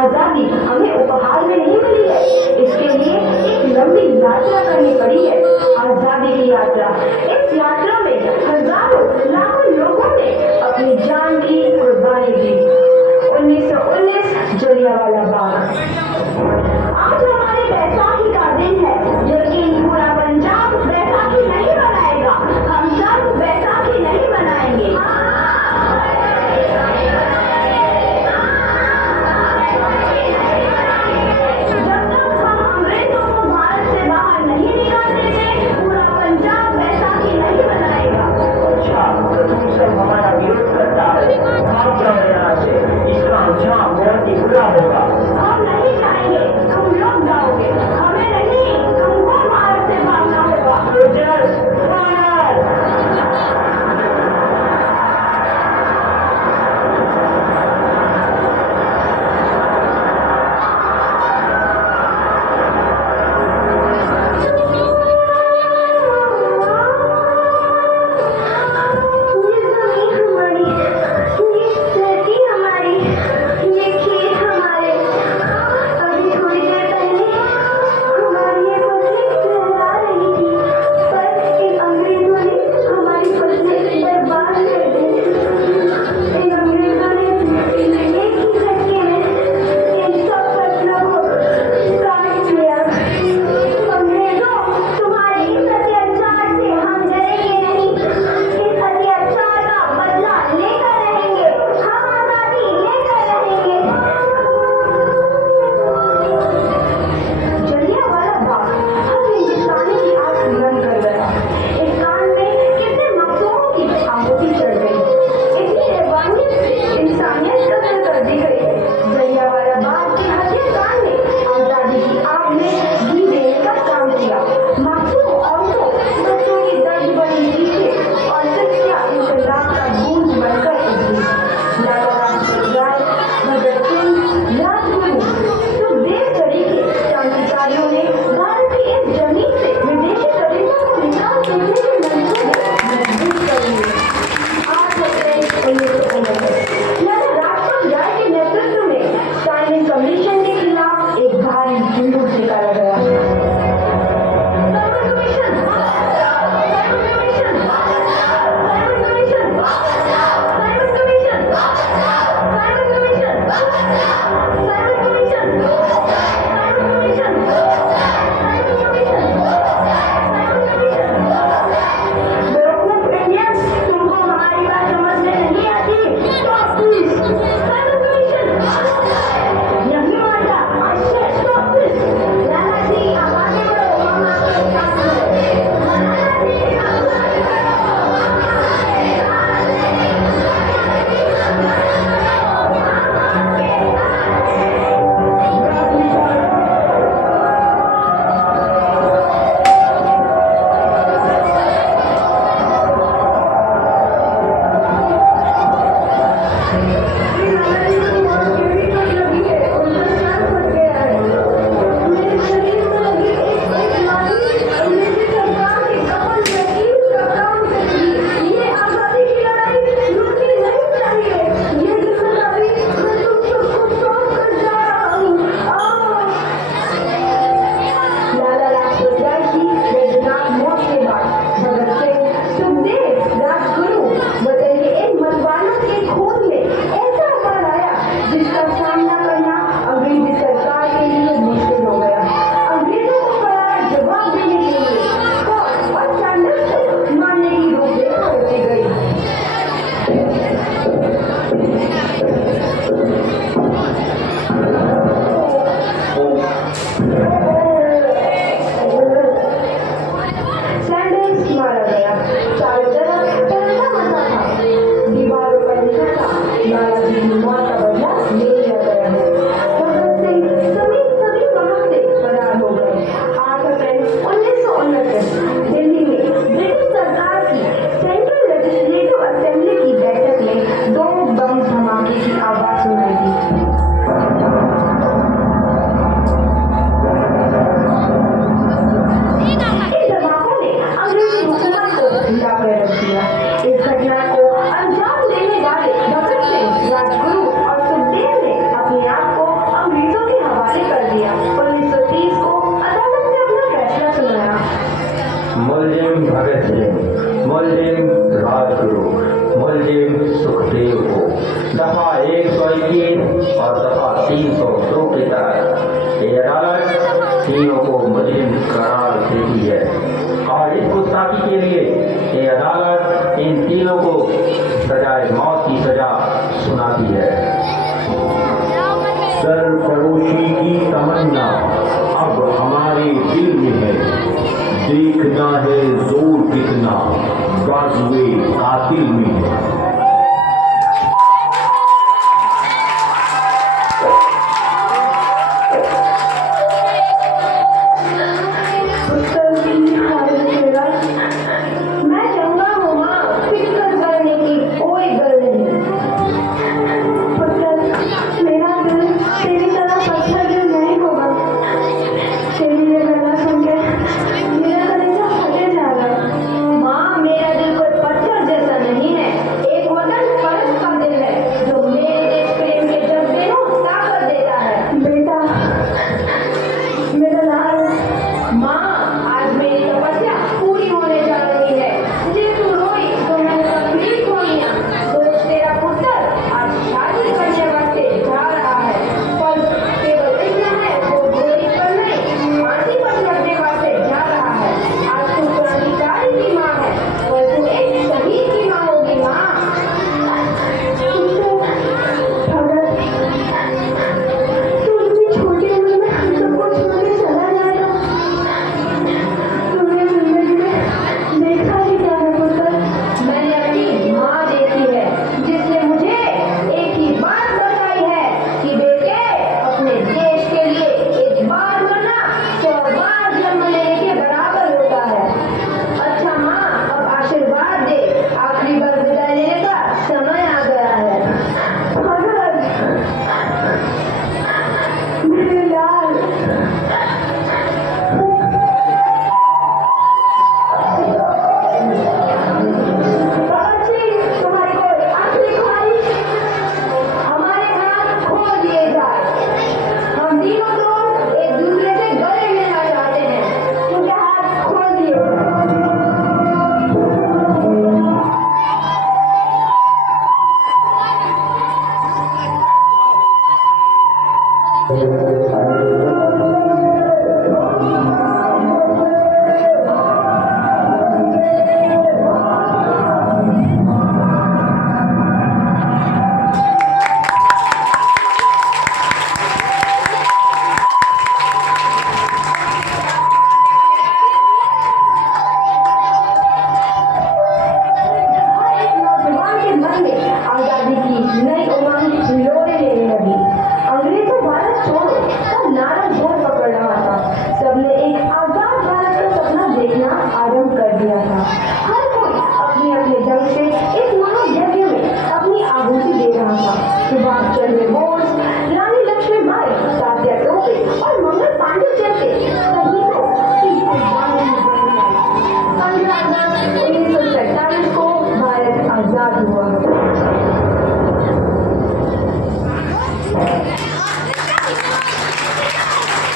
आजादी हमें उपहार में नहीं मिली है, इसके लिए एक लंबी यात्रा करनी पड़ी है, आजादी की यात्रा। इस यात्रा में हजारों लाखों लोगों ने अपनी जान की कुर्बानी दी। 1919 जलियांवाला बाग। आज हमारे बैसाखी का दिन है, लेकिन पूरा पंजाब बैसाखी नहीं मनाएगा। हम सब बैसाखी नहीं मनाएंगे। जब तक हम अंग्रेजों को भारत से बाहर नहीं निकाल देते, पूरा पंजाब बैसाखी नहीं मनाएगा। अच्छा, तो तुम सब हमारा विरोध करता है, भाग जाओ यहाँ से। इसका अंजाम बहुत ही बुरा होगा। हम नहीं चाहेंगे तुम लोग जाओगे, हमें नहीं, तुमको भारत से भागना होगा। Soldiers, fire! ये जमीन हमारी, ये धरती हमारी, ये खेत हमारे, 25 और दफा 302 के तहत ये अदालत तीनों को मुजरिम करार देती है और इस गुस्ताखी के लिए ये अदालत इन तीनों को सजाए मौत की सजा सुनाती है। सरफरोशी की तमन्ना अब हमारे दिल में है, देखना है जोर कितना गाजुए कातिल में है। मैं चंगा हूँ माँ, फिक्र करने की कोई गल नहीं। पुत्र, मेरा दिल तेरी तरह पत्थर दिल नहीं होगा। तेरी ये गल्ला सुन के मेरा कलेजा फटे जा रहा है। माँ, मेरा दिल कोई पत्थर जैसा नहीं है, एक वतन परस्त का दिल है जो मेरे देश प्रेम के जज्बे को ताकत देता है। बेटा, मेरा लाल, माँ, आज मेरी तपस्या पूरी होने जा रही है। जे तू रोई तो मैंने तकलीफ खोलियां। दोस्त तेरा पुत्र आज शादी करने वास्ते जा रहा है, पर केवल इतना है वो गोली पर नहीं फांसी पर चढ़ने वास्ते जा रहा है। आज तू क्रांतिकारी की माँ है, पर तू एक शहीद की माँ होगी। माँ, तू इतनी छोटी उम्र में हम सबको छोड़ के चला जाएगा। तूने जिंदगी में देखा ही क्या है पुत्र? मैंने अपनी माँ देखी है, जिसने मुझे एक ही बात बताई है कि बेटे, अपने देश के लिए एक बार मरना 100 बार जन्म लेने के बराबर होता है। अच्छा माँ, अब आशीर्वाद दे, आखिरी बार विदाई लेने का समय आ गया है। मेरे लाल, तुम्हारी कोई आखिरी ख्वाहिश? हमारे हाथ खोल दिए जाए। हम तीनों लोग एक दूसरे से गले मिलना चाहते हैं। उनके हाथ खोल दिए जाए।